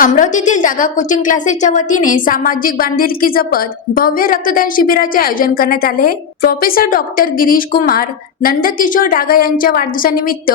अमरावतीतील जागा कोचिंग क्लासेसच्या वतीने सामाजिक बांधिलकी जपत भव्य रक्तदान शिबिराचे आयोजन करण्यात आले। प्रोफेसर डॉक्टर गिरीश कुमार नंदकिशोर डागा यांच्या वाढदिवसानिमित्त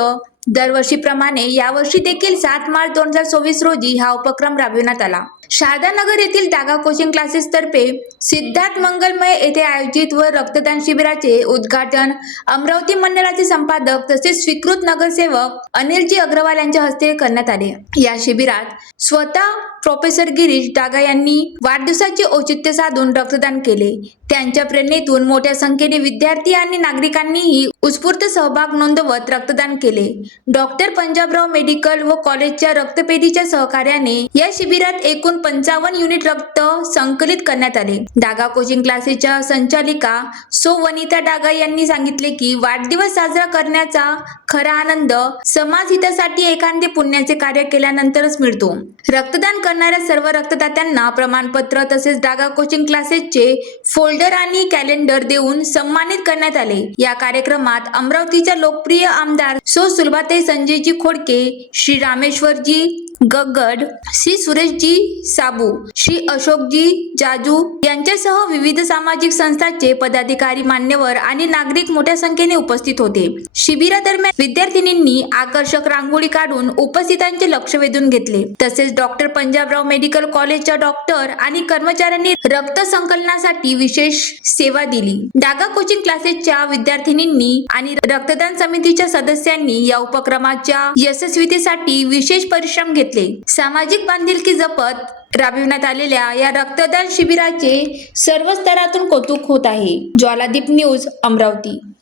दरवर्षीप्रमाणे यावर्षी देखील 7 मार्च 2024 रोजी हा उपक्रम राबविण्यात आला। शारदानगर येथील डागा कोचिंग क्लासेस तर्फे सिद्धार्थ मंगलमय येथे आयोजित व रक्तदान शिबिराचे उद्घाटन अमरावती मंडळाचे संपादक तसेच स्वीकृत नगरसेवक अनिलजी अग्रवाल यांच्या हस्ते करण्यात आले। या शिबिरात स्वतः प्रोफेसर गिरीश डागा यांनी वाढदिवसाचे औचित्य साधून रक्तदान केले। त्यांच्या प्रेरणेतून मोठ्या संख्येने विद्यार्थी आणि नागरिकांनीही उत्स्फूर्त सहभाग नोंदवत रक्तदान केले। डॉक्टर पंजाबराव मेडिकल व कॉलेजच्या रक्तपेढीच्या सहकार्याने या शिबिरात एकूण 55 युनिट रक्त संकलित करण्यात आले। डागा कोचिंग क्लासेसच्या संचालिका सो वनिता डागा यांनी सांगितले की वाढदिवस साजरा करण्याचा खरा आनंद समाज हितासाठी एखादे पुण्याचे कार्य केल्यानंतरच मिळतो। रक्तदान करणाऱ्या सर्व रक्तदात्यांना प्रमाणपत्र तसेच डागा कोचिंग क्लासेसचे फोल्डर आणि कॅलेंडर देऊन सन्मानित करण्यात आले। या कार्यक्रमात अमरावतीच्या लोकप्रिय आमदार सो सुलभाताई संजयजी खोडके, श्री रामेश्वरजी गगड, श्री सुरेशजी साबू, श्री अशोकजी जाजू यांच्यासह विविध सामाजिक संस्थांचे पदाधिकारी, मान्यवर आणि नागरिक मोठ्या संख्येने उपस्थित होते। शिबिरादरम्यान विद्यार्थिनींनी आकर्षक रांगोळी काढून उपस्थितांचे लक्ष वेधून घेतले। तसेच डॉक्टर पंजाबराव मेडिकल कॉलेजच्या डॉक्टर आणि कर्मचाऱ्यांनी रक्त संकलनासाठी विशेष सेवा दिली। डागा कोचिंग क्लासेसच्या विद्यार्थिनींनी आणि रक्तदान समितीच्या सदस्यांनी या उपक्रमाच्या यशस्वीतेसाठी विशेष परिश्रम घेतले। सामाजिक बांधिलकी जपत राबविण्यात आलेल्या या रक्तदान शिबिराचे सर्व स्तरातून कौतुक होत आहे। ज्वालादीप न्यूज, अमरावती।